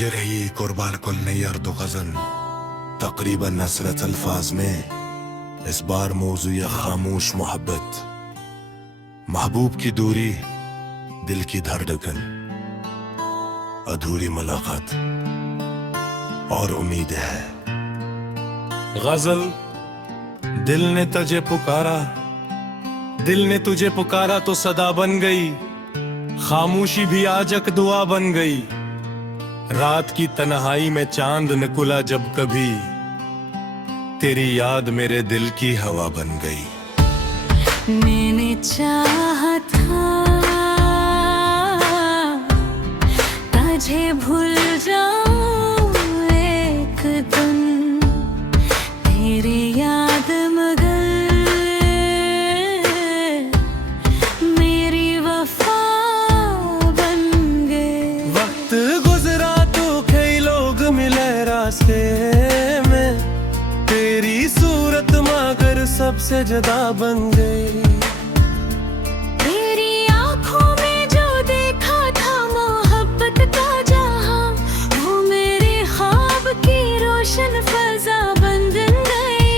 ये रही कुर्बान कुल नई अर्द गज़ल तकरीबन नसरत अल्फाज में। इस बार मौजू ये खामोश मोहब्बत, महबूब की दूरी, दिल की धड़कन, अधूरी मुलाकात और उम्मीद है। गजल। दिल ने तुझे पुकारा, दिल ने तुझे पुकारा तो सदा बन गई, खामोशी भी आज एक दुआ बन गई। रात की तन्हाई में चांद निकला जब कभी, तेरी याद मेरे दिल की हवा बन गई। मैंने चाहा था तुझे भूल जाऊं एक दिन, तेरी याद मगर मेरी वफा बन गए। वक्त गुजरा तो कई लोग मिले रास्ते में, तेरी सूरत मगर सबसे जुदा बन गई। तेरी आंखों में जो देखा था मोहब्बत का जहां, वो मेरे ख्वाब की रोशन फजा बन गई।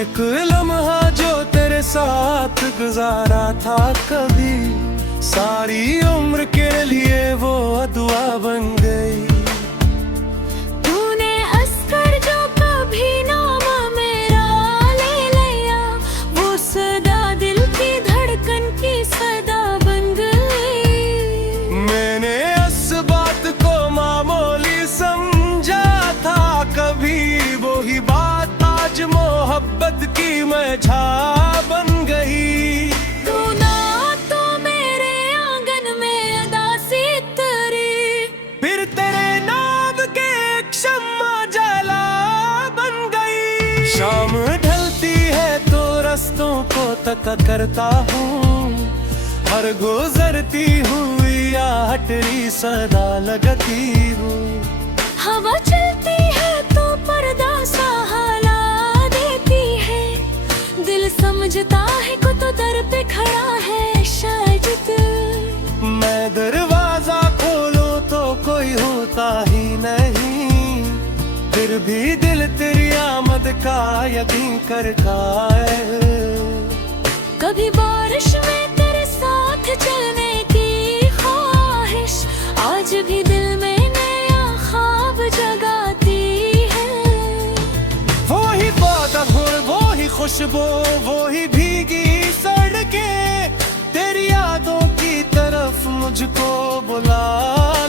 एक लम्हा जो तेरे साथ गुजारा था कभी, सारी उम्र के लिए वो दुआ बन गई। तूने अस्कर जो कभी नाम मेरा ले लिया, वो सदा दिल की धड़कन की सदा बन गई। मैंने इस बात को मामूली समझा था कभी, वो ही बात आज मोहब्बत की मझा बन गई। तू ना तो मेरे आंगन में अदासी तरी, फिर तेरे नाम के एक शम्मा जला बन गई। शाम ढलती है तो रस्तों को तका करता हूँ, हर गुजरती हुई या हटरी सदा लगती हूँ। हवा चलती है तो पर्दा सहारा देती है, दिल समझता है को तो दर पे खड़ा है शायद। मैं दरवाजा खोलूं तो कोई होता ही नहीं, फिर भी दिल तेरी आमद का यकीन करता है। कभी बारिश में तेरे साथ चलने की ख्वाहिश, आज भी दिल में नया ख्वाब जगाती है। वो ही बादल और वो ही खुशबू, वो ही भीगी सड़कें, तेरी यादों की तरफ मुझको बुला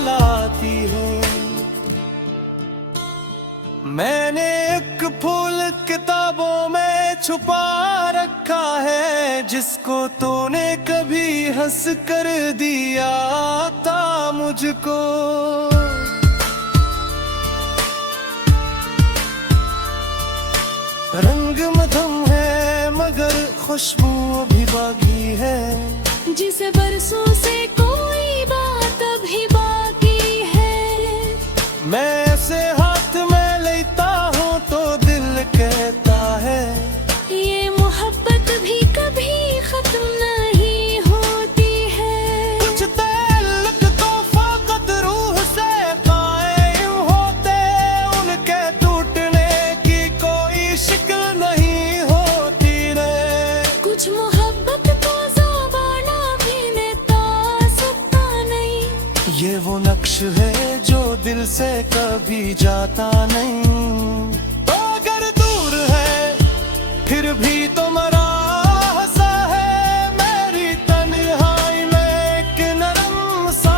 लाती है। मैंने एक फूल किताबों में छुपा रखा है, जिसको तूने कभी हंस कर दिया था मुझको। रंग मधुम है मगर खुशबू भी बाकी है, जिसे बरसों से कोई बात अभी बाकी है। मैं ऐसे हाथ में लेता हूँ तो दिल कहता है, ये मोहब्बत भी कभी खत्म नहीं होती है। कुछ ताल्लुक तो फकत रूह से कायम होते, उनके टूटने की कोई शिक्ल नहीं होती रे। कुछ मोहब्बत को ज़बाना भी मिटा सकता नहीं, ये वो नक्श है जो दिल से कभी जाता नहीं। तो अगर दूर है फिर भी तुम्हारा हंसा है, मेरी तन्हाई में एक नरम सा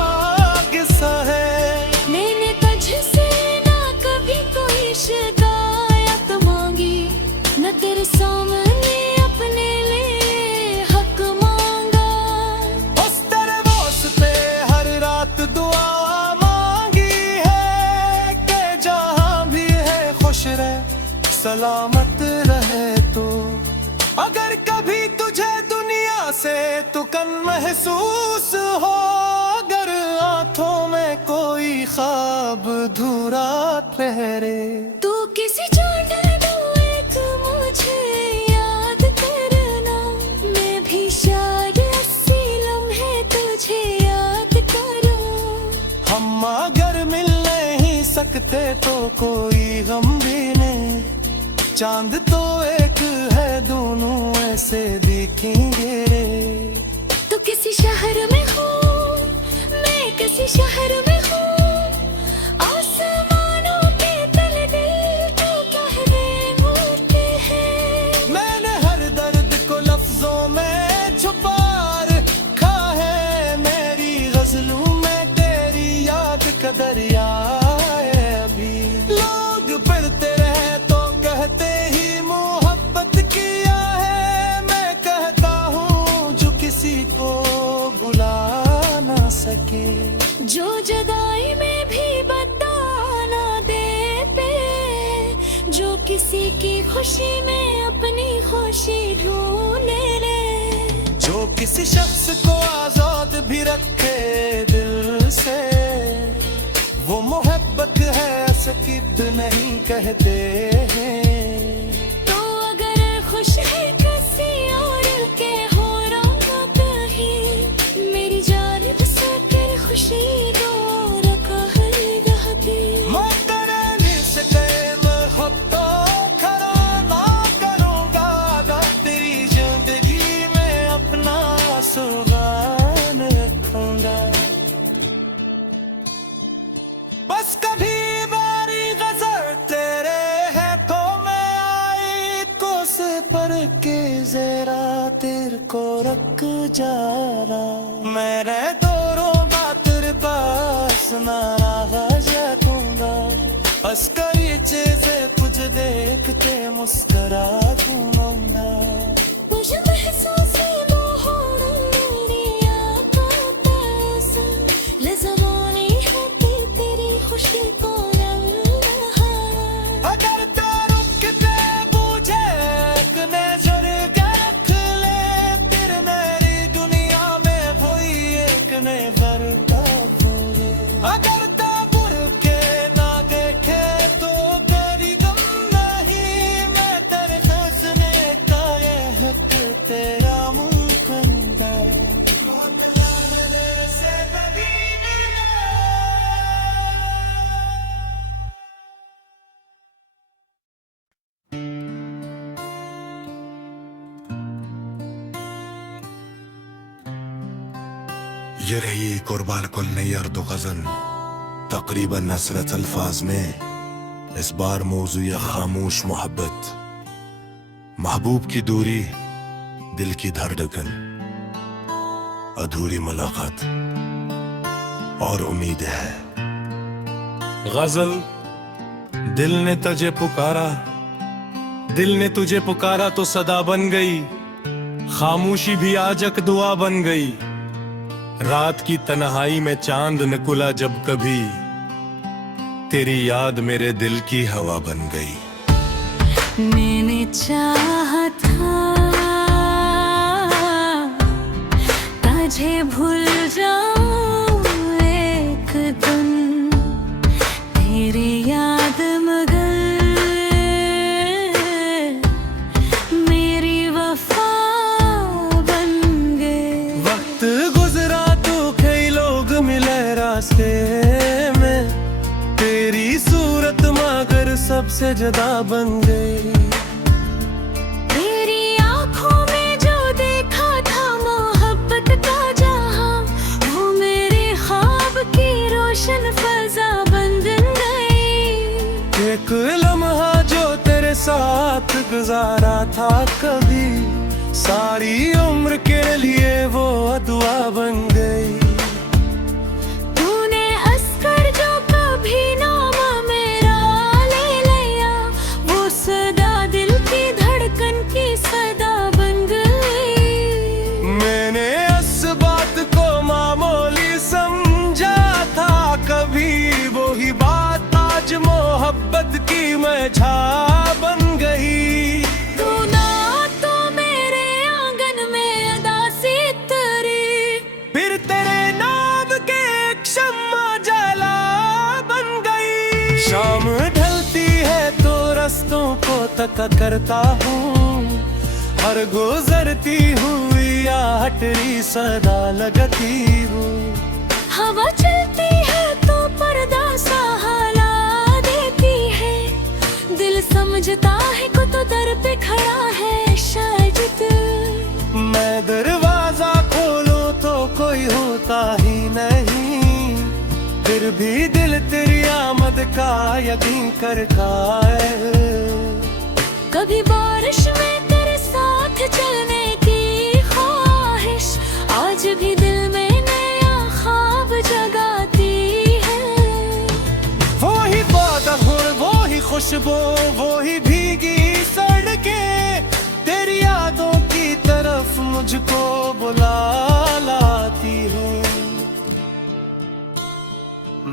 किस्सा है। मैंने तुझसे ना कभी कोई शिकायत मांगी, न तेरे सामने अपने लिए हक मांगा। उस तेरे वास्ते हर रात दुआ मांगी है, कि जहां भी है खुश रहे सलामत रहे तो। अगर कभी तुझे दुनिया से तुकन महसूस हो, अगर आंखों में कोई ख्वाब धूरा ठहरे, तू किसी छोटे दो एक मुझे याद करना, मैं भी शायद 80 लम्हे तुझे याद करूं। हम अगर मिलने सकते तो कोई हम भी नहीं, चांद तो एक है दोनों ऐसे दिखेंगे। तो किसी शहर में हूँ मैं, किसी शहर में हूँ, आसमानों के तले दिल को कहने होते हैं। मैंने हर दर्द को लफ्जों में छुपा रखा है, मेरी गजलों में तेरी याद का दरिया है। अभी लोग पढ़ते रहे तो कहते ही मोहब्बत किया है, मैं कहता हूँ जो किसी को भुला ना सके, जो जुदाई में भी बता ना दे पे, जो किसी की खुशी में अपनी खुशी ढूंढे ले, जो किसी शख्स को आजाद भी रखे दिल से, वो मोहब्बत है सकीद नहीं कहते हैं। तो अगर खुश है किसी और के हो रहा कहीं, मेरी जानिब से तेरी खुशी दो रखा हर दहती। मोहतरम से कहे मोहब्बत खरा ना करूँगा, ना तेरी जिंदगी में अपना सुभान रखूँगा। बस कभी मेरी गजर तेरे हाथों में आई, कोस पर के जरा तेरे को रख जाना, मैंने दोरों बातर पास ना रहा जाऊंगा, बस करीचे से तुझे देखते मुस्करा दूंगा। मुझे महसूस है वो होना मेरी आँखों पास, लज़माने है तेरी खुशी को रहा। अगर तो रुकते पूछे एक नजर रख ले, फिर मेरी दुनिया में कोई एक नजर डालोगे। अगर तो बुर के ना देखे तो तेरी गम नहीं, मैं तेरे हंसने का ये हक तेरा मुमकिन है। से कभी ये रही कुर्बान कुल नैयर तो गजल, तकरीबन नसरत अल्फाज में इस बार मौजू या खामोश मोहब्बत, महबूब की दूरी, दिल की धड़कन, अधूरी मुलाकात और उम्मीद है। गजल दिल ने तुझे पुकारा, दिल ने तुझे पुकारा तो सदा बन गई, खामोशी भी आज एक दुआ बन गई। रात की तन्हाई में चांद निकला जब कभी, तेरी याद मेरे दिल की हवा बन गई। मैंने चाहा था तुझे भूल जाऊं एक दिन, तेरी याद मगर मेरी वफा बन गए। वक्त गुजरा तो कई लोग मिले रास्ते में, तेरी सूरत मगर सबसे जुदा बन गई। तेरी आँखों में जो देखा था मोहब्बत का जहां, वो मेरे ख्वाब की रोशन फजा बन गई। एक लम्हा जो तेरे साथ गुजारा था कभी, सारी उम्र के लिए वो दुआ बन गई। तूने अस्कर जो कभी नाम मेरा ले लिया, वो सदा दिल की धड़कन की सदा बन गई। मैंने इस बात को मामूली समझा था कभी, वो ही बात आज मोहब्बत की मझा बन गई। तू ना तो मेरे आंगन में अदा सी तेरी, फिर तेरे नाम के एक शम्मा जला बन गई। शाम ढलती है तो रस्तों को तक करता हूँ, हर गुजरती हुई या हटरी सदा लगती हूँ। हवा चलती है तो पर्दा सा हला मैं दरवाजा खोलूं तो कोई होता ही नहीं, फिर भी दिल तेरी आमद का यकीन करता है। कभी बारिश में तेरे साथ चलने की ख्वाहिश आज भी दिल में नया ख्वाब जगाती है। वो ही पौधा, वो ही खुशबू, वो ही भीगी सड़कें तेरी यादों की तरफ मुझको बुला लाती है।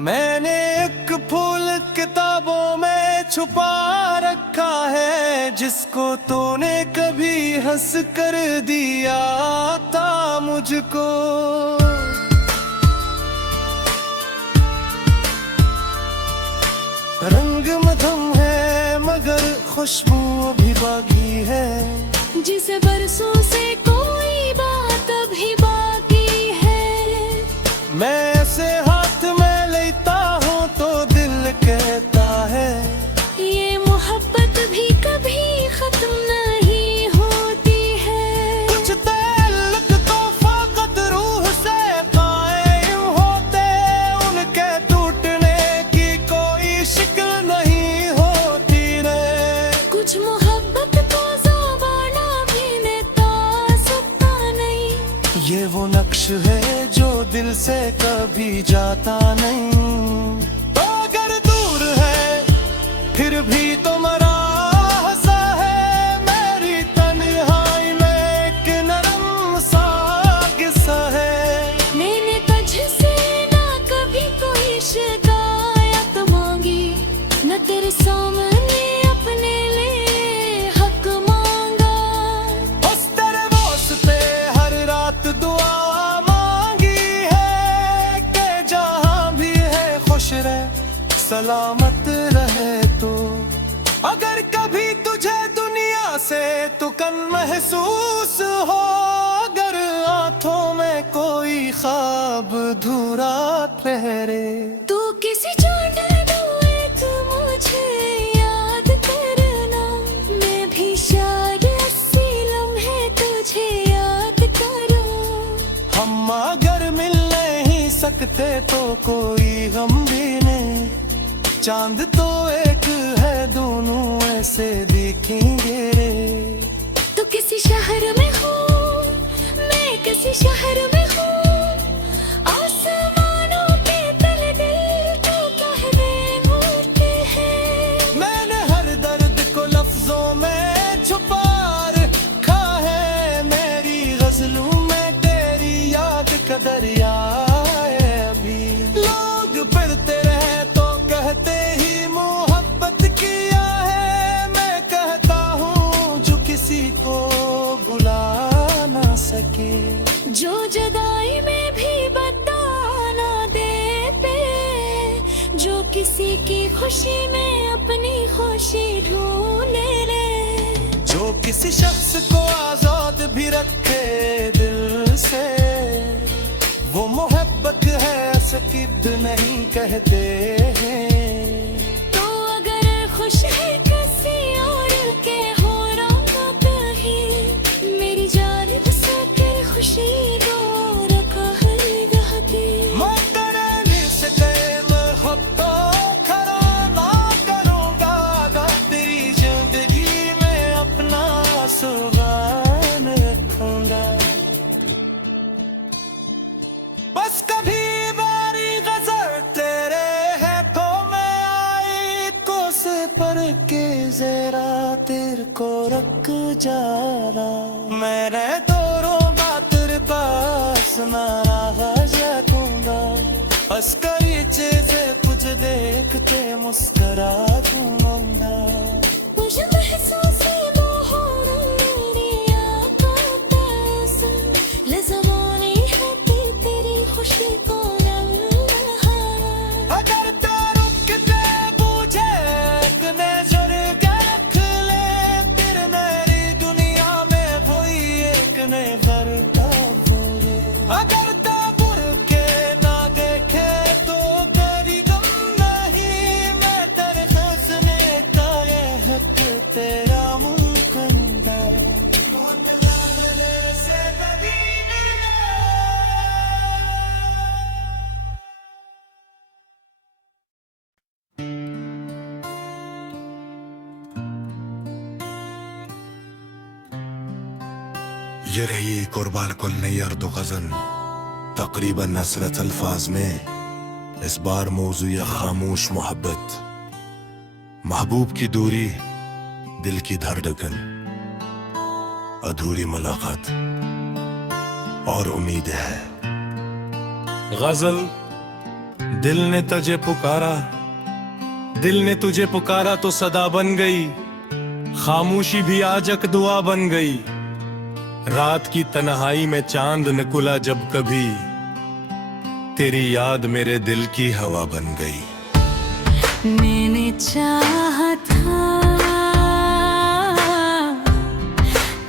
मैंने एक फूल किताबों में छुपा रखा है, जिसको तूने कभी हंस कर दिया था मुझको। रंग मधुम है मगर खुशबू भी बाकी है, जिसे बरसों से कोई बात अभी बाकी है। मैं ऐसे हाथ में लेता हूँ तो दिल कहता है, ये मोहब्बत भी कभी खत्म नहीं होती है। कुछ ताल्लुक तो फकत रूह से कायम होते, उनके टूटने की कोई शिक्ल नहीं होती रे। कुछ मोहब्बत को ज़बाना भी लेता सकता नहीं, ये वो नक्श है जो दिल से कभी जाता नहीं। तो अगर दूर है फिर भी तुम्हारा हंसा है, मेरी तन्हाई में एक नरम सा किस्सा है। मैंने तुझसे ना कभी कोई शिकायत मांगी, न तेरे सामने अपने लिए हक मांगा। बस तेरे वास्ते हर रात दुआ मांगी है, कि जहां भी है खुश रहे सलामत रहे तू। अगर कभी तुझे दुनिया से तुकन महसूस हो, अगर आंखों में कोई ख्वाब धूरा ठहरे, तू किसी छोटे एक मुझे याद करना, मैं भी शायद 80 लम्हे तुझे याद करूं। हम अगर मिल नहीं सकते तो कोई गम भी नहीं, चांद तो एक है दोनों ऐसे दिखेंगे रे। तू किसी शहर में हो, मैं किसी शहर में हूँ, आसमानों के तले दिल तो कहने होते हैं। मैंने हर दर्द को लफ्जों में छुपा रखा है, मेरी गजलों में तेरी याद का दरिया है। अभी लोग पढ़ते रहे तो कहते ही मोहब्बत किया है, मैं कहता हूँ जो किसी को बुला ना सके। जो जुदाई में भी बताना दे पे, जो किसी की खुशी में अपनी खुशी ढूंढे ले। जो किसी शख्स को आजाद भी रखे दिल से, वो मोहब्बत है सकीद नहीं कहते हैं। तो अगर खुश है किसी और के हो रहा कहीं, मेरी जान बसा कर खुशी दो रखा हर रहती। मैं तेरे से मैं तो खरा ना करूँगा, तेरी जिंदगी में अपना सुभान रखूँगा। बस कभी बारी गजर तेरे हाथों में आई, कोसे पर के जरा तेरे को रख जा रहा। मैंने तोरों तेरे पास ना रहा जाऊंगा, बस करीचे से तुझे देखते मुस्कुरा दूंगा। मुझे महसूस है वो हो मेरी आँखों का असर, लज़बानी है तेरी खुशी को रहा। अगर तो रुकते पूछे एक नजर रख ले, फिर मेरी दुनिया में कोई एक नजर का खोले। अगर तो बुर के ना देखे तो तेरी गम नहीं, मैं तेरे हंसने का ये हक तेरा मुमकिन है। से कभी ये रही एक और बालकुल नई अर्दो गजल, तकरीबन नसरत अल्फाज में। इस बार मौजू या खामोश मोहब्बत, महबूब की दूरी, दिल की धड़कन, अधूरी मुलाकात और उम्मीद है। गजल, दिल ने तुझे पुकारा, दिल ने तुझे पुकारा तो सदा बन गई, खामोशी भी आज एक दुआ बन गई। रात की तन्हाई में चांद निकला जब कभी, तेरी याद मेरे दिल की हवा बन गई। मैंने चाहा था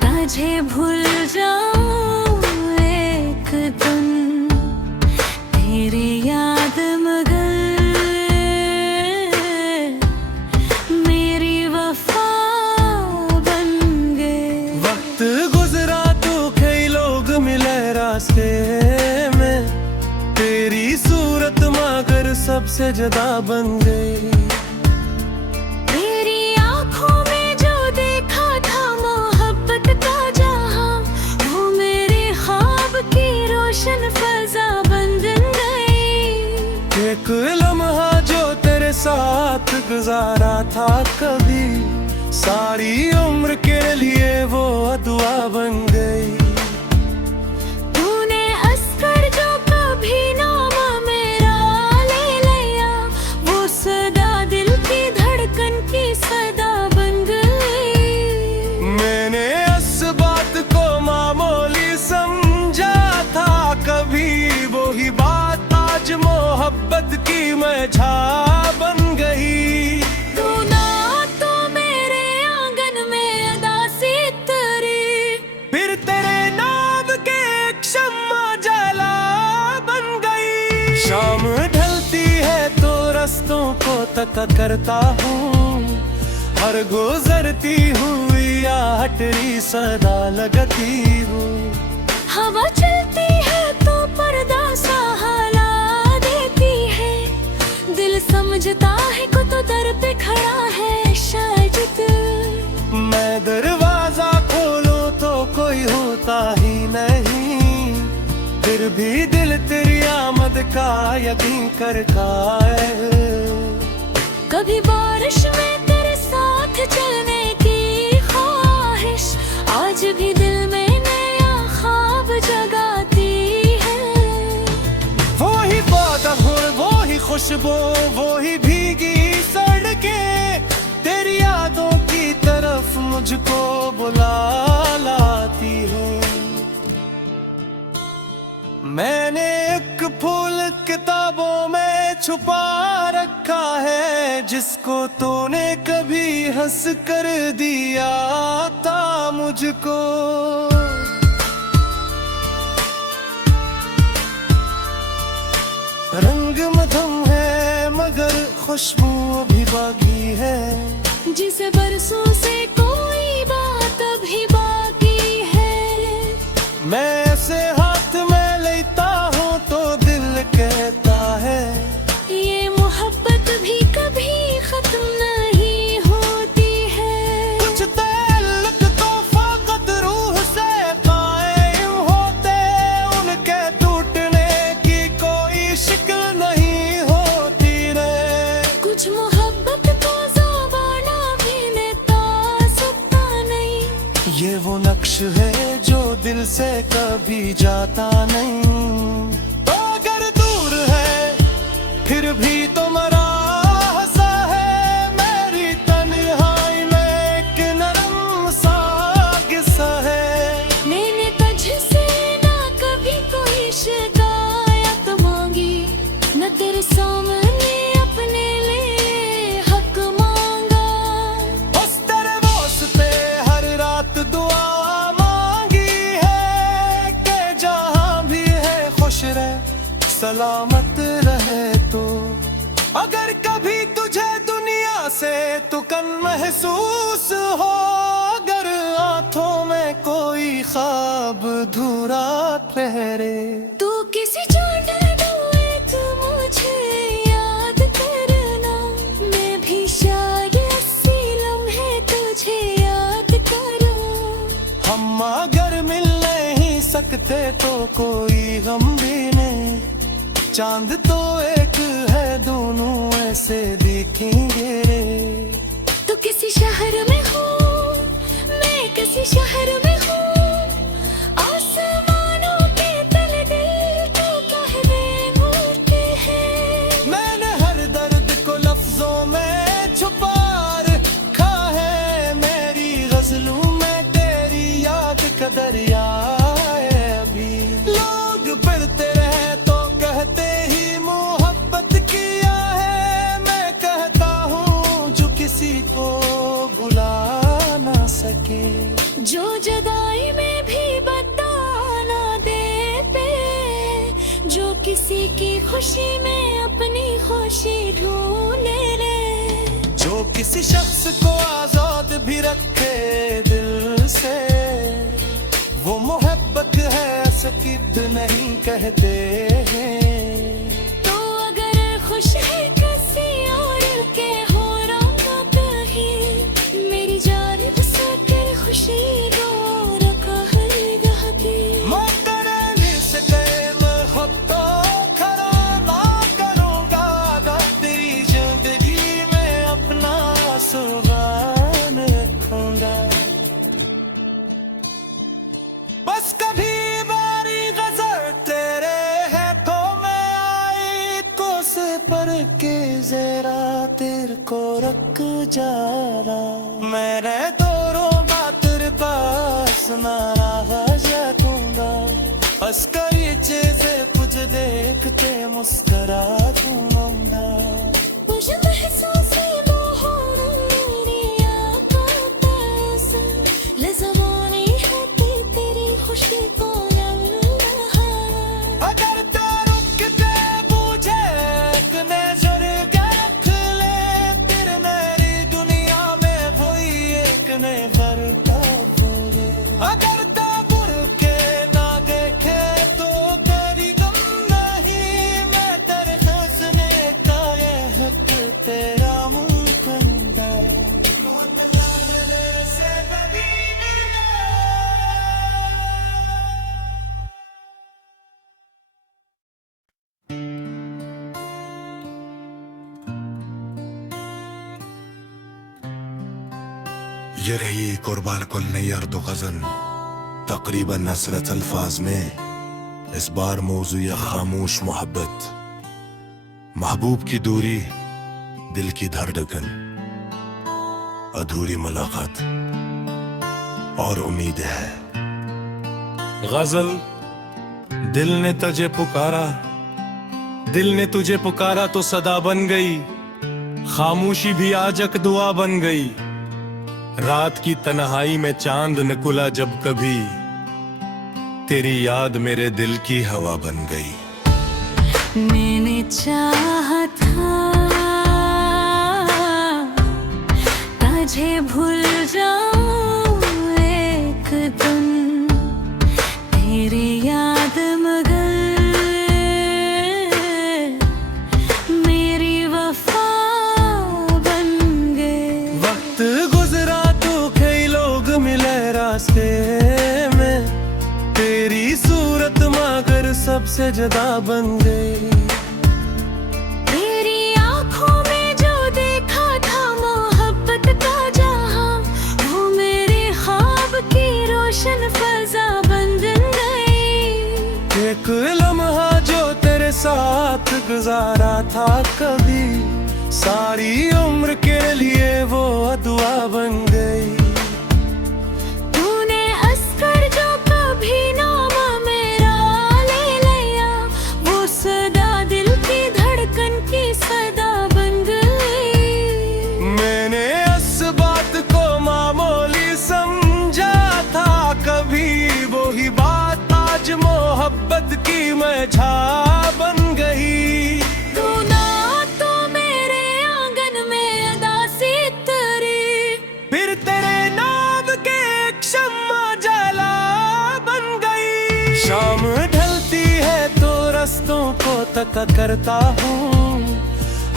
तुझे भूल जाऊं एक दिन, तेरी याद मगर मेरी वफा बन गए। वक्त गुजरा तो कई लोग मिले रास्ते में, तेरी सूरत मगर सबसे जुदा बन गई। तेरी आंखों में जो देखा था मोहब्बत का जहां, वो मेरे ख्वाब की रोशन फजा बन गई। एक लम्हा जो तेरे साथ गुजारा था कभी, सारी उम्र के लिए वो दुआ बन गई। तूने अस्कर जो कभी नाम मेरा ले लिया, वो सदा दिल की धड़कन की सदा बन गई। मैंने इस बात को मामूली समझा था कभी, वो ही बात आज मोहब्बत की मझा बन गई। तू ना तो मेरे आंगन में अदा सी तेरी, फिर तेरे नाम के एक शम्मा जला बन गई। शाम ढलती है तो रस्तों को तका करता हूँ, हर गुजरती हुई या हटरी सदा लगती हूँ। हवा चलती है तो पर्दा सा हला देती है, दिल समझता है को तो दर पे खड़ा है शायद। मैं दरवाजा खोलूं तो कोई होता ही नहीं, फिर भी दिल तेरी आमद का यकीन करता है। कभी बारिश में तेरे साथ चलने की ख्वाहिश, आज भी दिल में नया ख्वाब जगाती है। वो ही पौधा, वो ही खुशबू, वो ही भीगी सड़कें, तेरी यादों की तरफ मुझको बुला लाती है। मैंने एक फूल किताबों में छुपा रखा है, जिसको तूने कभी हंस कर दिया था मुझको। रंग मधुम है मगर खुशबू भी बाकी है, जिसे बरसों से कोई बात अभी बाकी है। मैं ऐसे हाथ में लेता हूँ तो दिल कहता है, ये मोहब्बत भी कभी खत्म नहीं होती है। कुछ ताल्लुक तो फकत रूह से कायम होते, उनके टूटने की कोई शिक्ल नहीं होती रे। कुछ मोहब्बत को ज़बाना भी लेता सकता नहीं, ये वो नक्श है जो दिल से कभी जाता नहीं। तो अगर दूर है फिर भी तो मरा हंसा है, मेरी तन्हाई में एक नरम सा किस्सा है। मैंने तुझसे ना कभी कोई शिकायत मांगी, न तेरे सामने अपने लिए हक मांगा। उस तेरे वास्ते हर रात दुआ मांगी है, कि जहाँ भी है खुश रहे सलामत रहे। तो अगर कभी तुझे दुनिया से तुकन महसूस हो, अगर आंखों में कोई ख्वाब धूरा ठहरे, तू किसी चोट डूबे तो मुझे याद करना, मैं भी शायद 80 लम्हे तुझे याद करूं। हम अगर मिलने सकते तो कोई हम भी नहीं, चांद तो एक है दोनों ऐसे दिखेंगे रे। तो किसी शहर में हूँ मैं, किसी शहर में हूँ, आसमानों के तले दिल तो कहवे मूर्ति है। मैंने हर दर्द को लफ्जों में छुपा रखा है, मेरी गजलों में तेरी याद का दरिया है। अभी लोग फिरते रहे तो कहते ही मोहब्बत किया है, मैं कहता हूँ जो किसी को भुला ना सके, जो जुदाई में भी बता ना दे पे, जो किसी की खुशी में अपनी खुशी ढूंढे ले, जो किसी शख्स को आजाद भी रखे दिल से, वो मोहब्बत है सकीद नहीं कहते हैं। तो अगर खुश है किसी और के हो रहा कहीं, मेरी जानिब से तेरी खुशी दो रखा है गहती। मकरने से गए मैं खुद तो खरा ना करूँगा, तेरी जिंदगी में अपना सुभान रखूँगा। बस कभी बारी गजर तेरे है तो मैं आई को से पर के जरा तेरे को रख जा रहा, मैंने दोनों बातर पास ना रहा जाऊंगा, अस्करी से तुझे देखते मुस्करा दूंगा। मुझे महसूस है मोहन मेरी आँखों का असर, लज़मानी है तेरी खुशी को रहा। अगर तो रुकते पूछे एक नजर रख ले, तेरे मेरी दुनिया में वही एक नजर का पूरे। अगर तो बुर के ना देखे तो तेरी गम नहीं, मैं तेरे हंसने का ये हक तेरा मुमकिन है। से कभी मिले ये रही कुर्बान कुल नैयर दो गजल, तकरीबन नसरत अल्फाज में इस बार मौजू या खामोश मोहब्बत, महबूब की दूरी, दिल की धड़कन, अधूरी मुलाकात और उम्मीद है। गजल दिल ने तुझे पुकारा, दिल ने तुझे पुकारा तो सदा बन गई, खामोशी भी आज एक दुआ बन गई। रात की तन्हाई में चांद निकला जब कभी, तेरी याद मेरे दिल की हवा बन गई। मैंने चाहा था तुझे भूल जाऊं एक दिन, तेरी याद मगर मेरी वफा बन गए। वक्त गुजरा तो कई लोग मिले रास्ते में, तेरी सूरत मगर सबसे जुदा बन गई। तेरी आँखों में जो देखा था मोहब्बत का जहां, वो मेरे ख्वाब की रोशन फजा बन गई। एक लम्हा जो तेरे साथ गुजारा था कभी, सारी उम्र के लिए वो दुआ बन गई। तूने अस्कर जो कभी नाम मेरा ले लिया, वो सदा दिल की धड़कन की सदा बन गई। मैंने इस बात को मामूली समझा था कभी, वो ही बात आज मोहब्बत की मैं छा बन गई। तू ना तो मेरे आंगन में अदा सी तरी, फिर तेरे नाम के एक शम्मा जला बन गई। शाम ढलती है तो रस्तों को तका करता हूँ,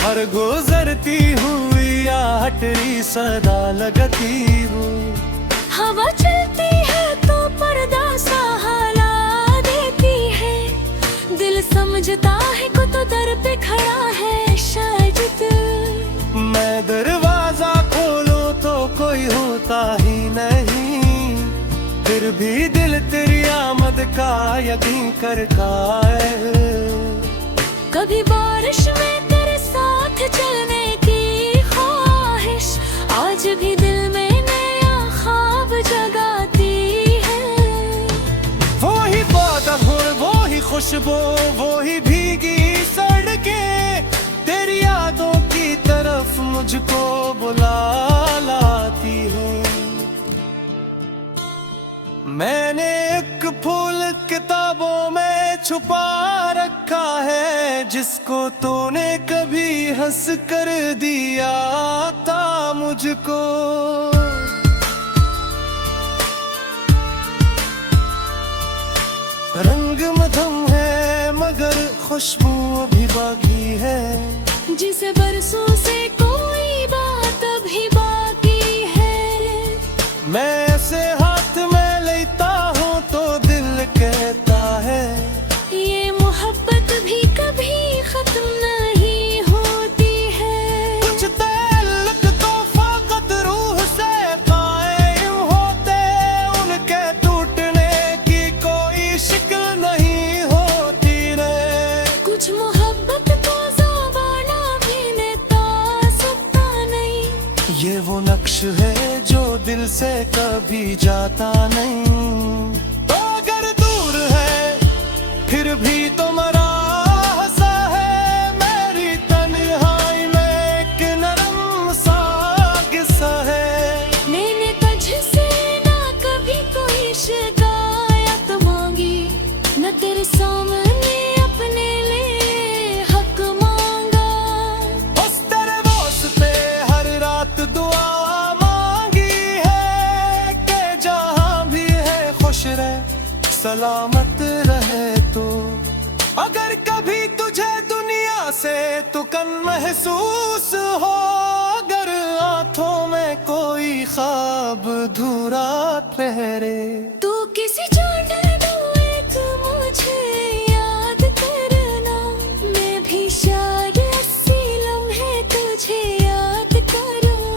हर गुजरती हुई हटरी सदा लगती हूँ। हवा चलती है तो पर्दा सा हला यकीन कर कायल। कभी बारिश में तेरे साथ चलने की ख्वाहिश आज भी दिल में नया ख्वाब जगाती है। वो ही बादल वो ही खुशबू वो ही भीगी सड़कें तेरी यादों की तरफ मुझको बुला लाती है। मैंने एक फूल किताबों में छुपा रखा है जिसको तूने कभी हंस कर दिया था मुझको। रंग मधुम है मगर खुशबू अभी बाकी है। जिसे बरसों से कोई बात अभी बाकी है। मैं ऐसे हाथ में लेता हूँ तो दिल कहता है ये मोहब्बत भी कभी खत्म नहीं होती है। कुछ ताल्लुक तो फकत रूह से कायम होते उनके टूटने की कोई शिक्ल नहीं होती रे। कुछ मोहब्बत को ज़माना भी लेता सकता नहीं। ये वो नक्श है जो दिल से कभी जाता नहीं। तो अगर दूर है फिर भी तो मरा हंसा है मेरी तन्हाई में एक नरम सा किस्सा है। मैंने तुझसे ना कभी कोई शिकायत मांगी न तेरे सामने अपने लिए हक मांगा। बस तेरे वास्ते हर रात दुआ सलामत रहे तो। अगर कभी तुझे दुनिया से तुकन महसूस हो अगर आंखों में कोई ख्वाब धूरा ठहरे तू किसी एक मुझे याद करना। मैं भी शायद 80 लम्हे तुझे याद करूं।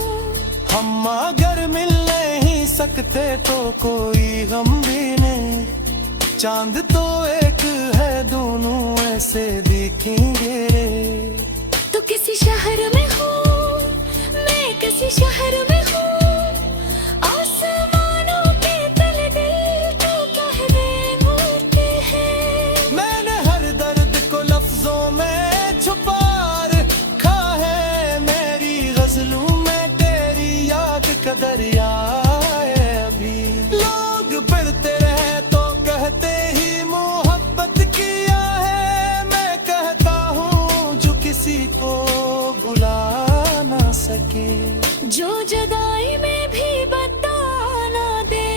हम अगर मिल नहीं सकते तो कोई गम भी नहीं। चांद तो एक है दोनों ऐसे दिखेंगे रे। तो किसी शहर में हूँ मैं किसी शहर में हूँ। आसमानों के तले दिल तो कहने मुड़ते हैं। मैंने हर दर्द को लफ्जों में छुपा रखा है। मेरी गजलों में तेरी याद का दरिया है। अभी लोग पढ़ते रहे तो कहते ही मोहब्बत किया है। मैं कहता हूँ जो किसी को भुला ना सके। जो जुदाई में भी बता ना दे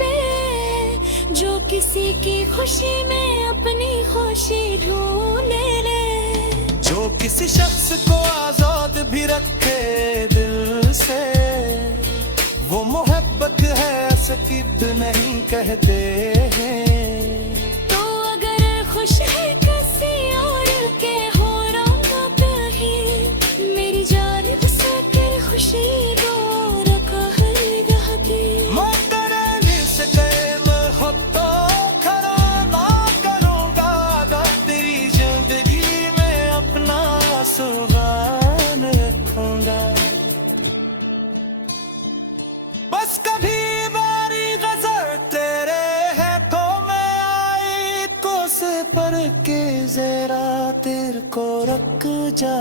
पे। जो किसी की खुशी में अपनी खुशी ढूंढे ले। जो किसी शख्स को आजाद भी रखे दिल से वो मोहब्बत है सकीद नहीं कहते हैं। तो अगर खुश है किसी और के हो रंग ही मेरी जानिब से कर खुशी दो रखा है रहती। मैं तेरे से कैम हो तो खरा ना करूँगा तेरी जिंदगी में अपना सुभान रखूँगा। बस कभी बारी गजर तेरे है तो मैं आई को से पर के जरा तेरे को रख जा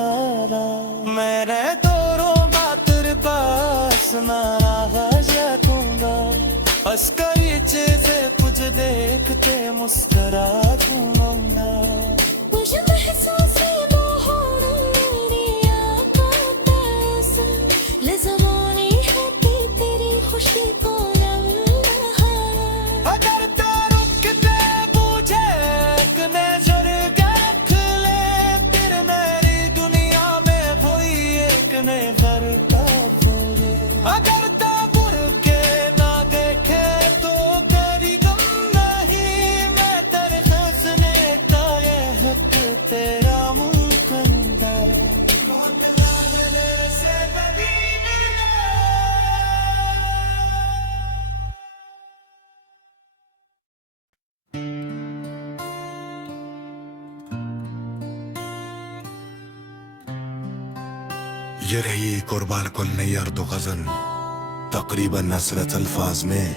रहा। मैंने दोनों बातर पास ना जाऊंगा। बस करीचे से तुझे देखते मुस्कुरा दूंगा। मुझे महसूस है मोहब्बत मेरी आँखों का असर। लज़माने है तेरी खुशी को रहा। अगर तो रुकते मुझे एक नजर देख ले फिर मेरी दुनिया में कोई एक नजर का खोले। अगर तो मुड़ के ना देखे तो तेरी गम नहीं मैं तेरे ये रही कुर्बान कुल नैयर तो गजल तकरीबन नसरत अल्फाज में।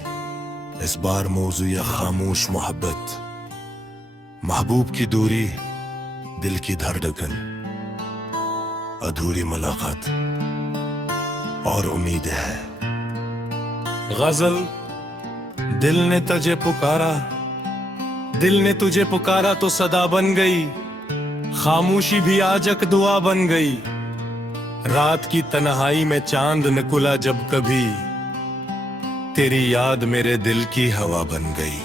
इस बार मौजू या खामोश मोहब्बत, महबूब की दूरी, दिल की धड़कन, अधूरी मुलाकात और उम्मीद है। गजल दिल ने तुझे पुकारा, दिल ने तुझे पुकारा तो सदा बन गई, खामोशी भी आज एक दुआ बन गई। रात की तन्हाई में चांद निकला जब कभी, तेरी याद मेरे दिल की हवा बन गई।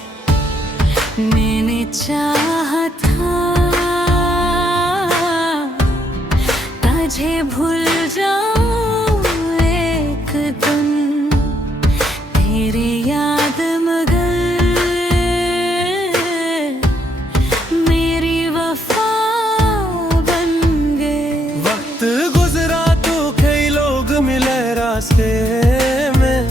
मैंने चाहा था तुझे भूल जाऊं एक दिन, तेरी याद मगर मेरी वफा बन गए। वक्त गुजरा तो कई लोग मिले रास्ते में,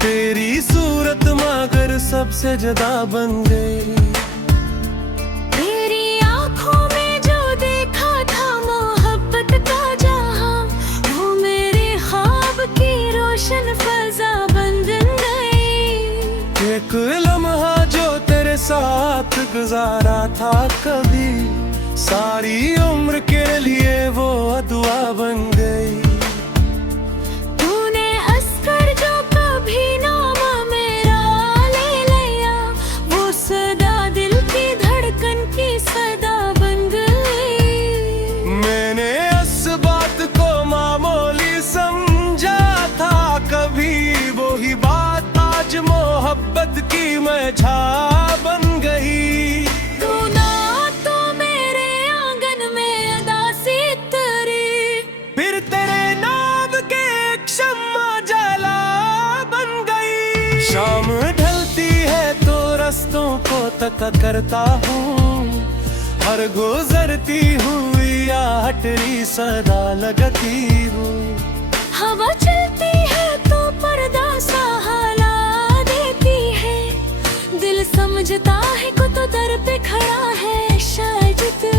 तेरी सूरत मगर सबसे जुदा बन गई। तेरी आंखों में जो देखा था मोहब्बत का जहां, वो मेरे ख्वाब की रोशन फजा बन गई। एक लम्हा जो तेरे साथ गुजारा था कभी, सारी उम्र के लिए वो दुआ बन गई। तूने अस्कर जो कभी नाम मेरा ले लिया, वो सदा दिल की धड़कन की सदा बन गई। मैंने इस बात को मामूली समझा था कभी, वो ही बात आज मोहब्बत की मझा बन गई। तू ना तो मेरे आंगन में अदा सी तेरी, फिर तेरे नाम के एक शम्मा जला बन गई। शाम ढलती है तो रस्तों को तका करता हूँ, हर गुजरती हुई या हटरी सदा लगती हूँ। हवा चलती है तो पर्दा सा हला देती है, दिल समझता है को तो दर पे खड़ा है शायद तू।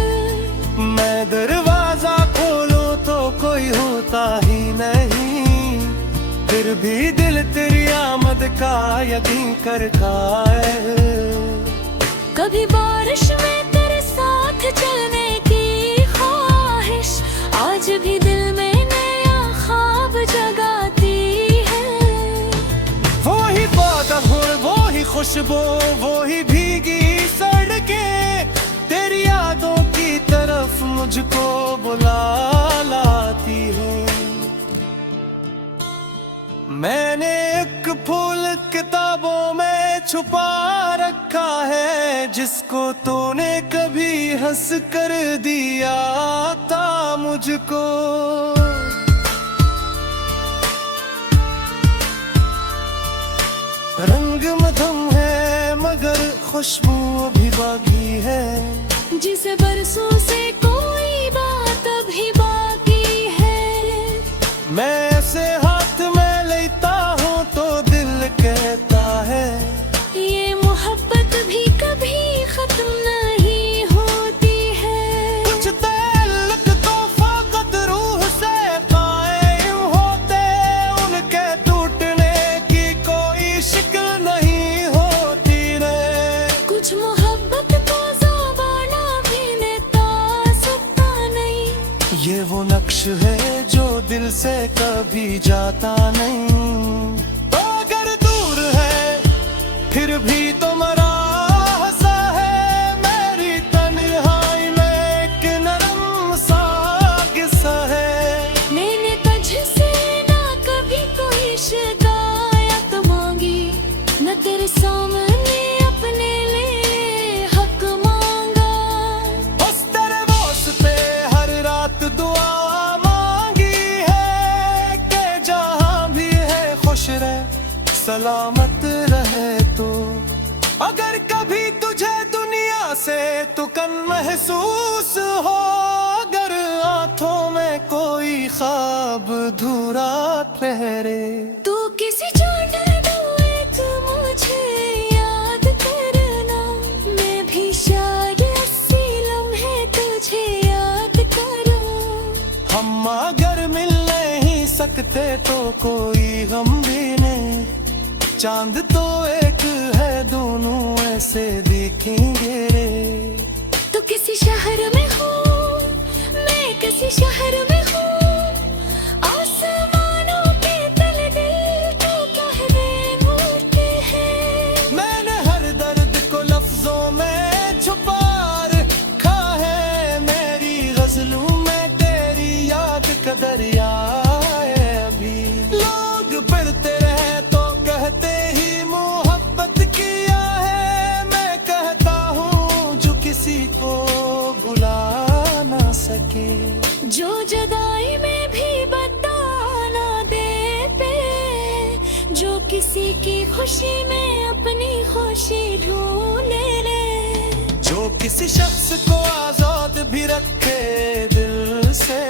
मैं दरवाजा खोलूं तो कोई होता ही नहीं, फिर भी दिल तेरी आमद का यकीन करता है। कभी बारिश में तेरे साथ चलने की ख्वाहिश, आज भी दिल में नया ख्वाब जगाती है। वो ही पौधा, वो ही खुशबू, वो ही भीगी सड़कें, तेरी यादों की तरफ मुझको बुला लाती है। मैंने एक फूल किताबों में छुपा रखा है, जिसको तूने कभी हंस कर दिया था मुझको। रंग मधुम है मगर खुशबू अभी बाकी है, जिसे बरसों से कोई बात अभी बाकी है। मैं ऐसे हाथ में लेता हूँ तो दिल कहता है, ये मोहब्बत भी कभी खत्म नहीं होती है। कुछ ताल्लुक तो फकत रूह से कायम होते, उनके टूटने की कोई शिक्ल नहीं होती रे। कुछ मोहब्बत को ज़बाना भी लेता सकता नहीं, ये वो नक्श है जो दिल से कभी जाता नहीं। तो अगर दूर है फिर भी तो मरा हंसा है, मेरी तन्हाई में एक नरम सा किस्सा है। मैंने तुझसे ना कभी कोई शिकायत मांगी, न तेरे सामने अपने लिए हक मांगा। बस तेरे वास्ते हर रात दुआ मांगी है, कि जहाँ भी है खुश रहे सलामत रहे तो। अगर कभी तुझे दुनिया से तुकन महसूस हो, अगर आंखों में कोई ख्वाब धूरा ठहरे, तू किसी छोटे डुए तू मुझे याद करना, मैं भी शायद 80 लम्हे तुझे याद करूं। हम अगर मिलने सकते तो कोई हम भी नहीं, चांद तो एक है दोनों ऐसे दिखेंगे रे। तो किसी शहर में हूँ मैं, किसी शहर में हूँ, आसमानों के तले दिल तो कहने उड़ते हैं। मैंने हर दर्द को लफ्जों में छुपा रखा है, मेरी गजलों में तेरी याद का दरिया है। अभी लोग पढ़ते रहे तो कहते ही मोहब्बत किया है, मैं कहता हूँ जो किसी को भुला ना सके। जो जुदाई में भी बता ना दे पे, जो किसी की खुशी में अपनी खुशी ढूंढे ले। जो किसी शख्स को आजाद भी रखे दिल से,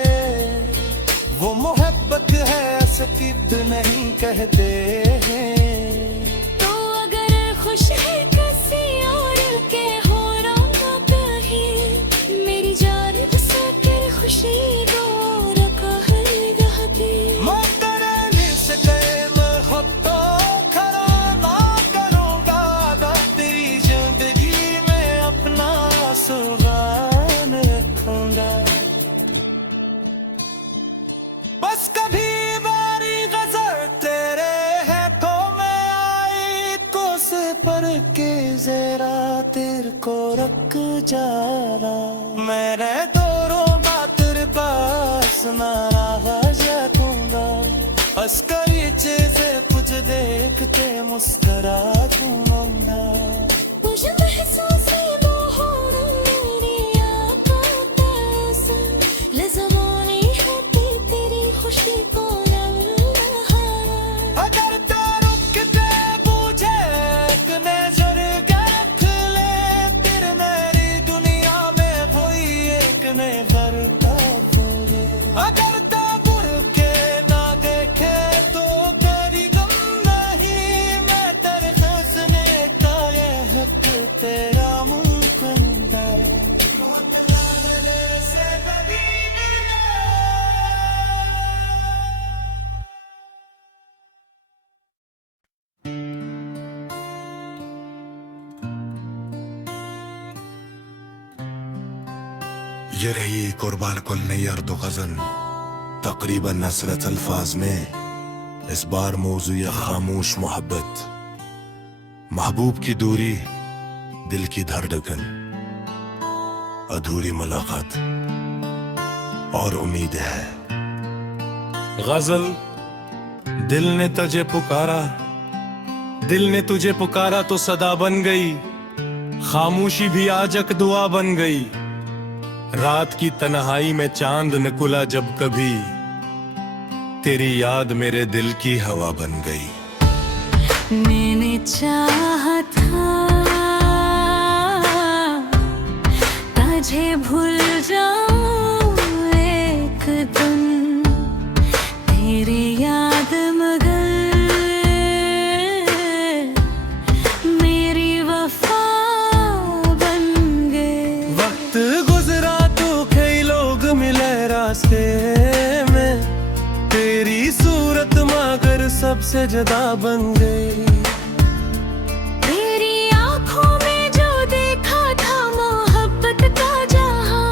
वो मोहब्बत है सकीद नहीं कहते हैं। तो अगर खुश है किसी और के हो रहा कहीं, मेरी जान बसाकर खुशी दो रखा है गहती। मोहतरम से कहे मैं खुद तो खरा ना करूँगा, ना तेरी जिंदगी में अपना सुभान रखूँगा। बस कभी बारी गजर तेरे है तो मैं आई को से पर के जरा तेरे को रख जा रहा। मेरे दोरों बातर पास ना रहा जाऊंगा, अस्करीचे से तुझे देखते मुस्कुरा दूंगा। मुझे महसूस है वो होना मेरी आँखों का असर, लज़माने है तेरी खुशी को रहा। अगर तो रुकते मुझे एक नजर रख ले, फिर मेरी दुनिया में कोई एक नजर पाऊंगे। अगर तो मुड़ के ना देखे तो तेरी गम नहीं, मैं तेरे हंसने का ये हक तेरा मुमकिन है। से कभी ये रही कुर्बान कुल नैयर तो गजल, तकरीबन नसरत अल्फाज में इस बार मौजू ये खामोश मोहब्बत। महबूब की दूरी, दिल की धड़कन, अधूरी मुलाकात और उम्मीद है। गजल दिल ने तुझे पुकारा, दिल ने तुझे पुकारा तो सदा बन गई, खामोशी भी आज एक दुआ बन गई। रात की तन्हाई में चांद निकला जब कभी, तेरी याद मेरे दिल की हवा बन गई। मैंने चाहा था तुझे भूल जाऊं एक दिन, तेरी याद मगर मेरी वफा बन गए। वक्त गुजरा तो कई लोग मिले रास्ते में, तेरी सूरत मगर सबसे जुदा बन गई। तेरी आंखों में जो देखा था मोहब्बत का जहां,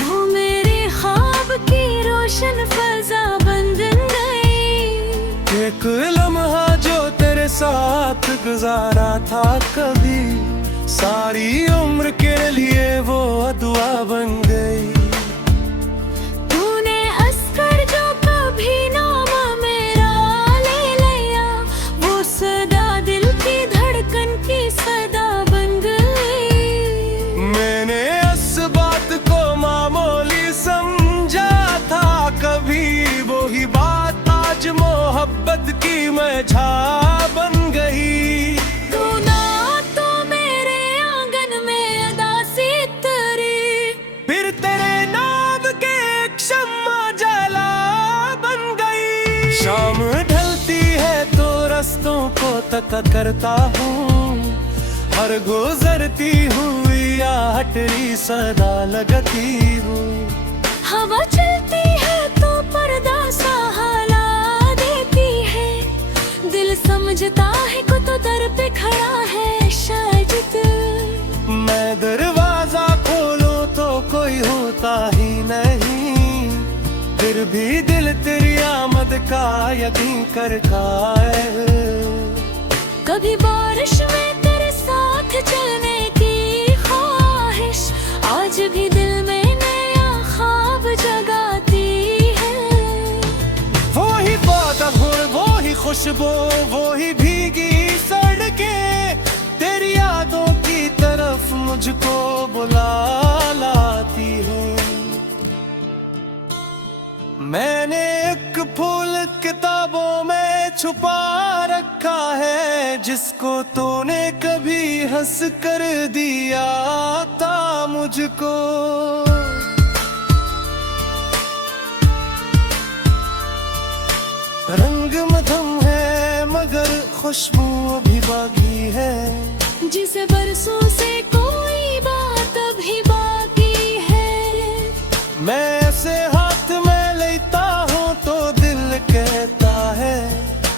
वो मेरे ख्वाब की रोशन फजा बन गई। एक लम्हा जो तेरे साथ गुजारा था कभी, सारी उम्र के लिए वो दुआ बन गई। तूने अस्कर जो कभी नाम मेरा ले लिया, वो सदा दिल की धड़कन की सदा बन गई। मैंने इस बात को मामूली समझा था कभी, वो ही बात आज मोहब्बत की मैं छा बन गई। तू ना तो मेरे आंगन में अदा सी तरी, फिर तेरे नाम के एक शम्मा जला बन गई। शाम ढलती है तो रस्तों को तक करता हूँ, हर गुजरती हुई या हटरी सदा लगती हूँ। हवा चलती है तो पर्दा सा हला यकीन कर कायल। कभी बारिश में तेरे साथ चलने की ख्वाहिश आज भी दिल में नया ख्वाब जगाती है। वो ही बादल, वो ही खुशबू, वो ही भीगी सड़कें तेरी यादों की तरफ मुझको बुला लाती है। मैंने एक फूल किताबों में छुपा रखा है जिसको तूने कभी हंस कर दिया था मुझको। रंग मधम है मगर खुशबू अभी बाकी है, जिसे बरसों से कोई बात अभी बाकी है। मैं ऐसे हाथ में लेता हूँ तो दिल कहता है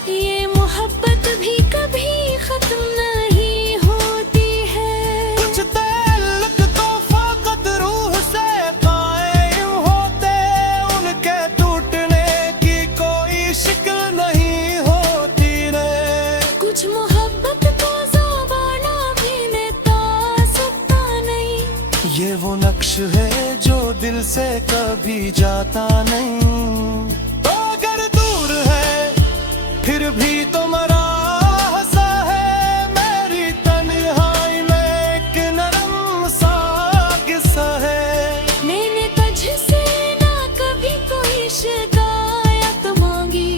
ये मोहब्बत भी कभी खत्म नहीं होती है। कुछ ताल्लुक तो फकत रूह से कायम होते, उनके टूटने की कोई शिक्ल नहीं होती रे। कुछ मोहब्बत को ज़बाना भी लेता सकता नहीं। ये वो नक्श है जो दिल से कभी जाता नहीं। तो अगर दूर है फिर भी तुम्हारा हंसा है, मेरी तन्हाई में एक नरम सा किस्सा है। मैंने तुझसे ना कभी कोई शिकायत मांगी,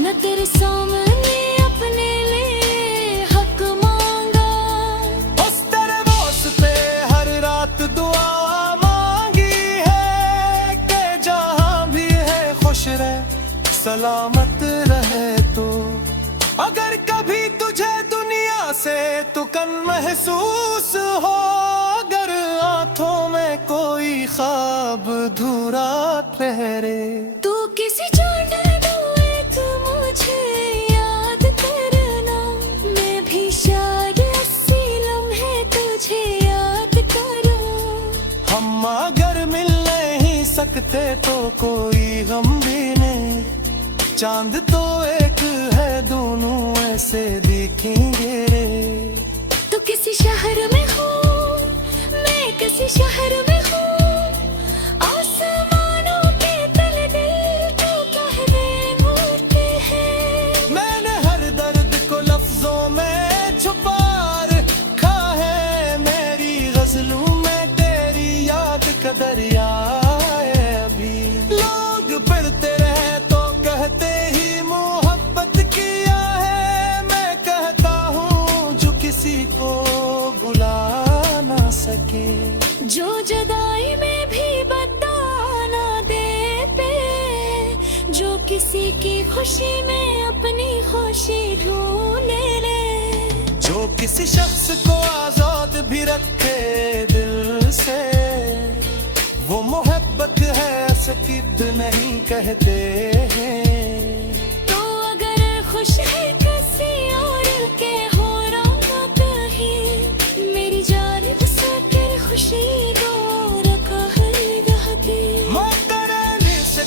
न तेरे सामने अपने लिए हक मांगा। उस तेरे वास्ते हर रात दुआ मांगी है कि जहां भी है खुश रहे सलामत रहे तू। अगर कभी तुझे दुनिया से तुकन महसूस हो, अगर आंखों में कोई ख्वाब धूरा ठहरे, तू किसी जाने दो एक मुझे याद करना। मैं भी शायद 80 लम्हे तुझे याद करूं। हम अगर मिल नहीं सकते तो कोई गम भी नहीं, चांद तो एक है दोनों ऐसे दिखेंगे रे। तू किसी शहर में हो, मैं किसी शहर में हूँ, आसमानों के तले दिल तो कहने होते हैं। मैंने हर दर्द को लफ्जों में छुपा रखा है, मेरी गजलों में तेरी याद का दरिया है। अभी लोग पढ़ते रहे तो कहते ही मोहब्बत किया है, मैं कहता हूँ जो किसी को भुला ना सके। जो जुदाई में भी बताना दे पे, जो किसी की खुशी में अपनी खुशी ढूंढे ले। जो किसी शख्स को आजाद भी रखे दिल से, वो मोहब्बत है सकीद नहीं कहते हैं। तो अगर खुश है किसी और के हो रौनक ही, मेरी जानिब से तेरी खुशी को रखा है रहती। मकरने से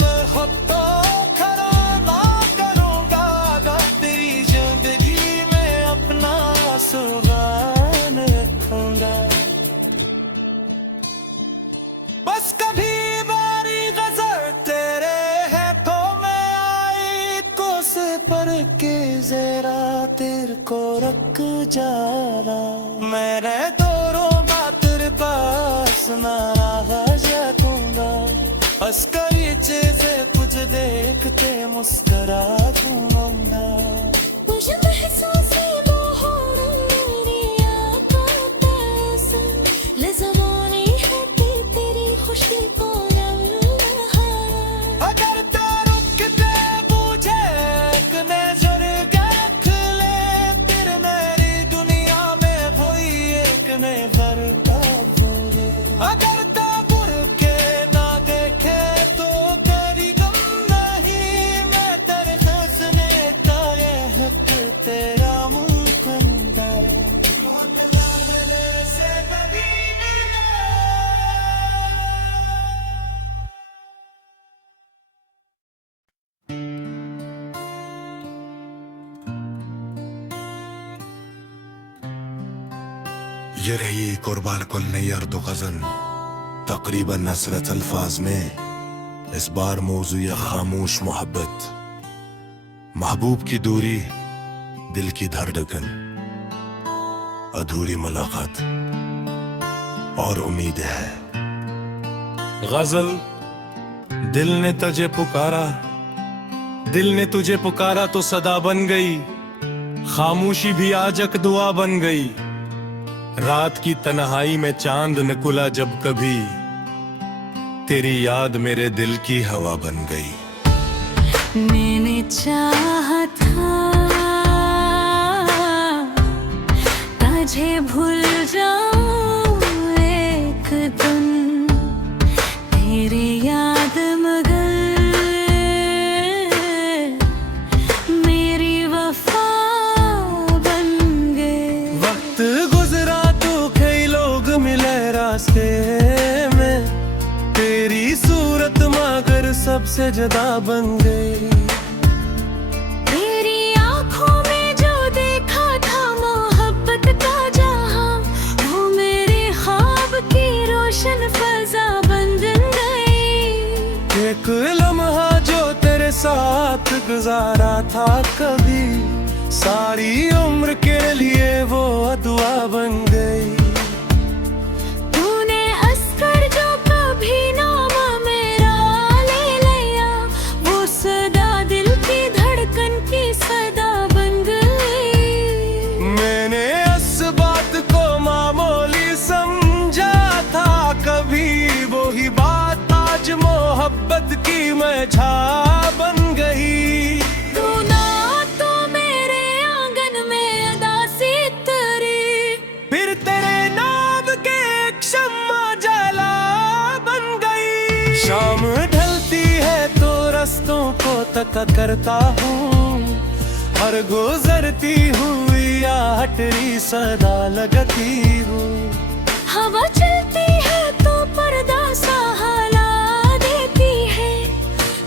मैं खुद तो खरा ना करूँगा, ना तेरी जिंदगी में अपना सुगान रखूँगा। बस कभी बारी गजर तेरे हाथों में आई को से पर के जरा तेरे को रख जा रहा। मेरे दोरों तेरे पास ना रहा जाऊंगा, बस करीचे से तुझे देखते मुस्कुरा दूंगा। मुझे महसूस है वो हो मेरी आँखों पे सन, ले ज़माने है तेरी खुशी को रहा। अगर तो रुकते मुझे एक नजर देख ले, फिर मेरी दुनिया में वही एक नजर पाऊंगे। अगर तो मुड़ के ना देखे तो तेरी गम नहीं, मैं तेरे हंसने का ये हक तेरा मुमकिन है। से कभी मिले ये रही कुर्बान कुल नई अर्दो गजल, तकरीबन नसरत अल्फाज में इस बार मौजू या खामोश मोहब्बत, महबूब की दूरी, दिल की धड़कन, अधूरी मुलाकात और उम्मीद है। गजल दिल ने तुझे पुकारा, दिल ने तुझे पुकारा तो सदा बन गई, खामोशी भी आज एक दुआ बन गई। रात की तन्हाई में चांद निकला जब कभी, तेरी याद मेरे दिल की हवा बन गई। मैंने चाहा था तुझे भूल जाऊं एक दिन, तेरी याद मगर मेरी वफा बन गए। वक्त गुजरा तो कई लोग मिले रास्ते में, तेरी सूरत मगर सबसे जुदा बन गई। तेरी आंखों में जो देखा था मोहब्बत का जहां, वो मेरे ख्वाब की रोशन फजा बन गई। एक लम्हा जो तेरे साथ गुजारा था कभी, सारी उम्र के लिए वो दुआ बन गई। तूने अस्कर जो कभी नाम मेरा ले लिया, वो सदा दिल की धड़कन की सदा बन गई। मैंने इस बात को मामूली समझा था कभी, वो ही बात आज मोहब्बत की मैं छा बन गई। तू ना तो मेरे आंगन में अदा सी तरी, फिर तेरे नाम के एक शम्मा जला बन गई। शाम ढलती है तो रस्तों को तका करता हूँ, हर गुजरती हुई या हटरी सदा लगती हूँ। हवा चलती है तो पर्दा सा हला देती है,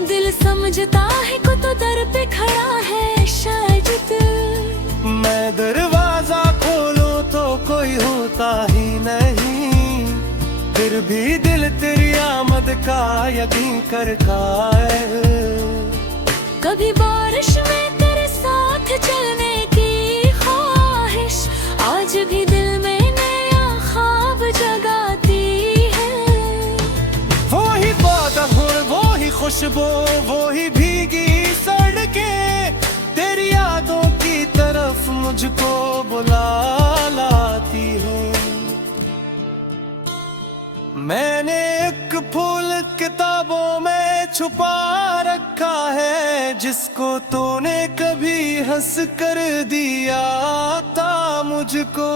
दिल समझता है को तो दर पे खड़ा है शायद। मैं दरवाजा खोलूं तो कोई होता ही नहीं, फिर भी दिल तेरी आमद का यकीन करता है। कभी बारिश में तेरे साथ चलने की ख्वाहिश, आज भी दिल में नया ख्वाब जगाती है। वो ही बादल और वो ही खुशबू, वो ही भीगी सड़कें, तेरी यादों की तरफ मुझको बुला लाती है। मैंने एक फूल किताबों में छुपा रखा है, जिसको तूने कभी हंस कर दिया था मुझको।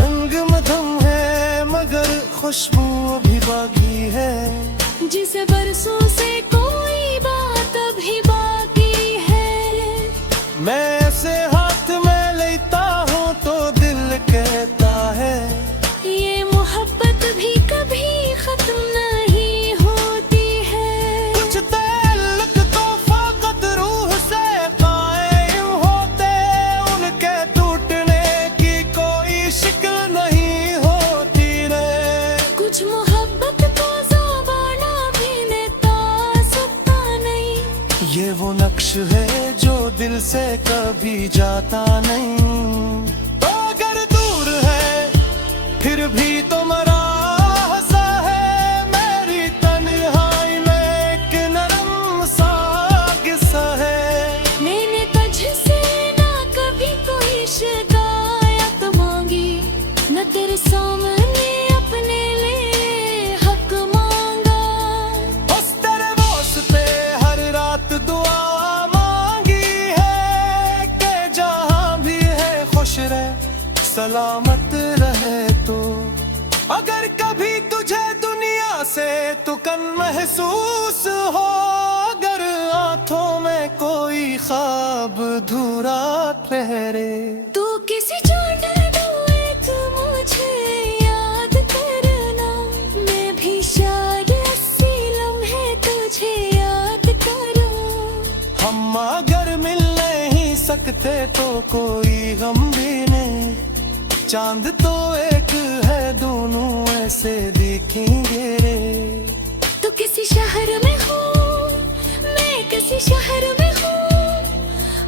रंग मधम है मगर खुशबू अभी बाकी है, जिसे बरसों से कोई बात अभी बाकी है। मैं ऐसे हाथ में लेता हूँ तो दिल कहता है, ये मोहब्बत भी कभी खत्म नहीं होती है। कुछ ताल्लुक तो फकत रूह से कायम होते, उनके टूटने की कोई शिक्ल नहीं होती रे। कुछ मोहब्बत को ज़बाना भी लेता सकता नहीं, ये वो नक्श है जो दिल से कभी जाता नहीं। तो अगर दूर है फिर भी तो मरा हंसा है, मेरी तन्हाई में एक नरम सा किस्सा है। मैंने तुझसे ना कभी कोई शिकायत मांगी, न तेरे सामने अपने लिए हक मांगा। बस तेरे वास्ते हर रात दुआ मांगी है, कि जहाँ भी है खुश रहे सलामत रहे। तो अगर कभी तुझे दुनिया से तुकन महसूस हो, अगर आंखों में कोई ख्वाब धूरा ठहरे, तू किसी छोटे दुए तू मुझे याद करना, मैं भी शायद 80 लम्हे तुझे याद करूं। हम अगर मिलने सकते तो कोई हम भी नहीं, चांद तो एक है दोनों ऐसे दिखेंगे रे। तू किसी शहर में हो, मैं किसी शहर में हूँ,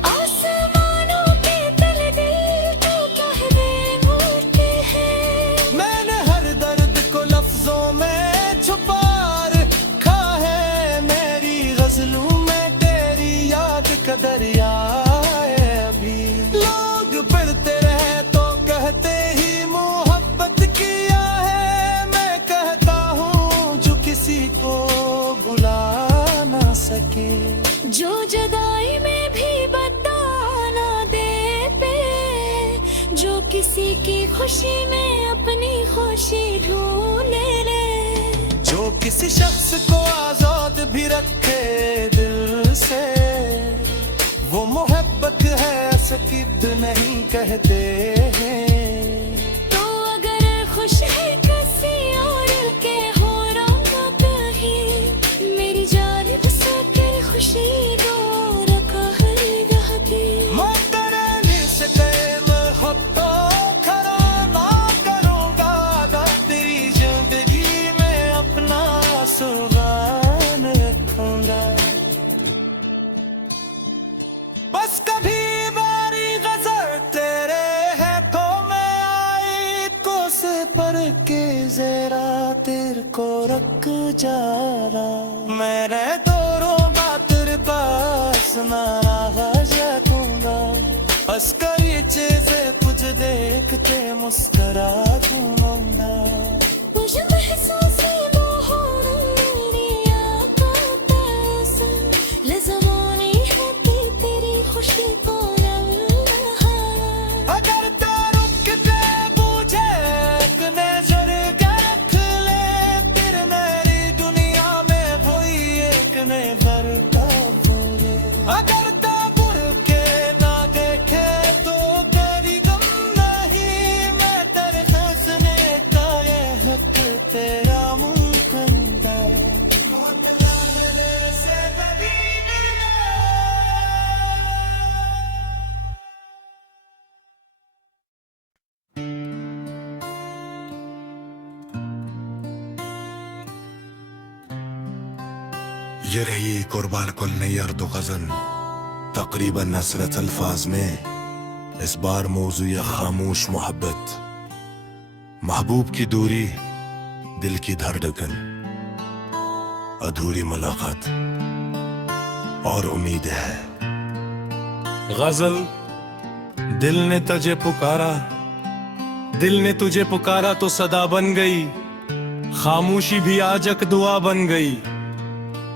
आसमानों के तले दिल तो कहने उड़ते हैं। मैंने हर दर्द को लफ्जों में छुपा रखा है, मेरी गजलों में तेरी याद का दरिया है। अभी लोग पढ़ते रहे तो कहते ही मोहब्बत किया है, मैं कहता हूँ जो किसी को भुला ना सके। जो जुदाई में भी बताना दे पे, जो किसी की खुशी में अपनी खुशी ढूंढे ले। जो किसी शख्स को आजाद भी रखे दिल से, वो मोहब्बत है सकीद नहीं कहते हैं। तो अगर खुश है किसी और के हो रात ही, मेरी जानिब से तेरी खुशी दो रखा हर रहती। मोहतरम से मोहब्बत खरा ना करूँगा, ना तेरी जिंदगी में अपना सुल्तान रखूंगा। बस कभी बारी गजर तेरे है तो मैं आई को से पर के जरा तेरे को रख जा रहा। मेरे दोरों बातर पास ना रहा जाऊंगा, बस करीचे से तुझे देखते मुस्कुरा दूंगा। मुझे महसूस है मोहर मेरी आंखों पे से, लज़माने है कि तेरी खुशी को रहा। अगर तो रुकते मुझे एक नजर रख ले, फिर मेरी दुनिया में वही एक नजर का बोले। अगर तो मुड़ के ना देखे तो तेरी गम नहीं, मैं तेरे हंसने का ये हक तेरा मुकद्दर। से कभी ये रही कुर्बान कुल नैयर तो गजल, तकरीबन नसरत अल्फाज में इस बार मौजू या खामोश मोहब्बत। महबूब की दूरी, दिल की धड़कन, अधूरी मुलाकात और उम्मीद है। गजल दिल ने तुझे पुकारा, दिल ने तुझे पुकारा तो सदा बन गई, खामोशी भी आज एक दुआ बन गई।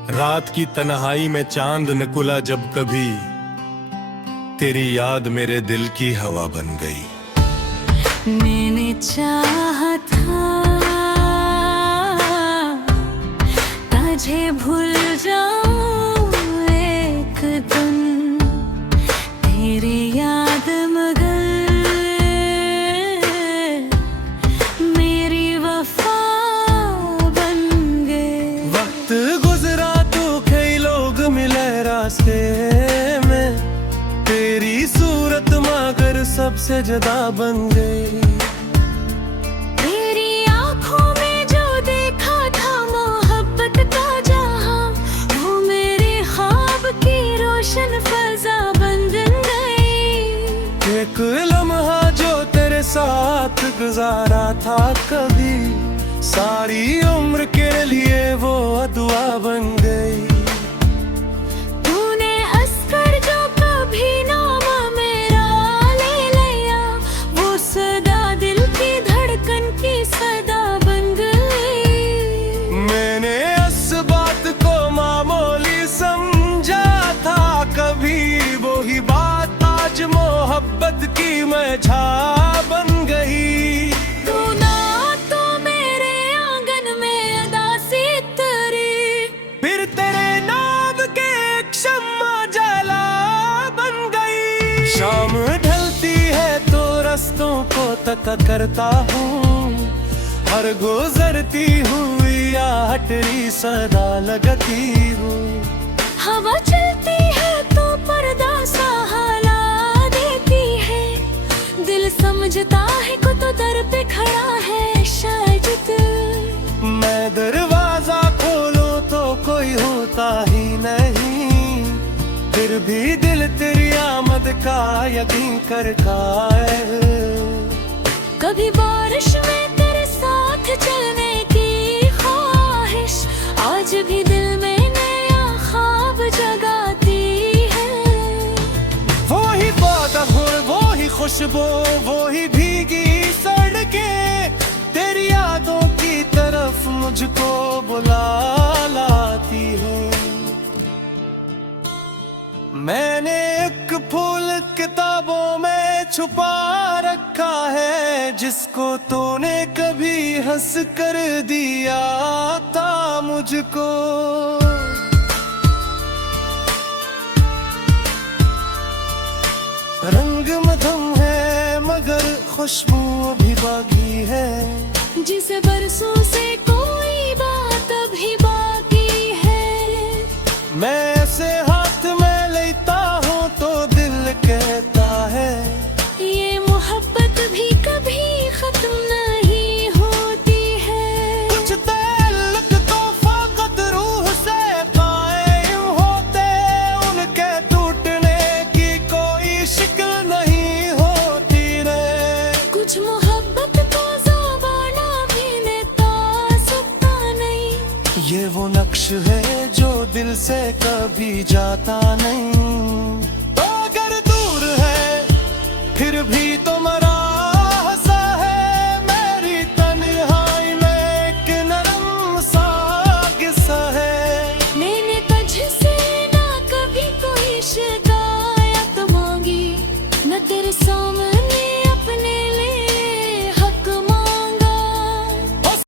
रात की तन्हाई में चांद निकला जब कभी, तेरी याद मेरे दिल की हवा बन गई। मैंने चाहा था तुझे भूल जाऊं एक दिन, तेरी याद मगर मेरी वफा बन गए। वक्त गुजरा तो कई लोग मिले रास्ते में, तेरी सूरत मगर सबसे जुदा बन गई। तेरी आंखों में जो देखा था मोहब्बत का जहां, वो मेरे ख्वाब की रोशन फजा बन गई। एक लम्हा जो तेरे साथ गुजारा था कभी, सारी उम्र के लिए वो दुआ बन गई। तूने अस्कर जो कभी नाम मेरा ले लिया, वो सदा दिल की धड़कन की सदा बन गई। मैंने इस बात को मामूली समझा था कभी, वो ही बात आज मोहब्बत की मैं छा बन गई। तू ना तो मेरे आंगन में अदा सी तेरी, फिर तेरे नाम के एक शम्मा जला बन गई। शाम ढलती है तो रस्तों को तक करता हूँ, हर गुजरती हुई या हटरी सदा लगती हूँ। हवा चलती है तो पर्दा सा हला यकीन कर कायल। कभी बारिश में तेरे साथ चलने की ख्वाहिश आज भी दिल में नया ख्वाब जगाती है। वो ही बादल, वो ही खुशबू, वो ही भीगी सड़कें तेरी यादों की तरफ मुझको बुला लाती है। मैंने एक फूल किताबों में छुपा रखा है जिसको तूने कभी हंस कर दिया था मुझको। रंग मधुम है मगर खुशबू अभी बाकी है। जिसे बरसों से कोई बात अभी बाकी है। मैं ऐसे हाथ में लेता हूँ तो दिल कहता है ये मोहब्बत भी कभी खत्म नहीं होती है। कुछ ताल्लुक तो फकत रूह से कायम होते, उनके टूटने की कोई शिक्ल नहीं होती रे। कुछ मोहब्बत को ज़बाना भी लेता सकता नहीं। ये वो नक्श है जो दिल से कभी जाता नहीं। तो अगर दूर है फिर भी तो मरा हंसा है, मेरी तन्हाई में एक नरम सा किस्सा है। मैंने तुझसे ना कभी कोई शिकायत मांगी, न तेरे सामने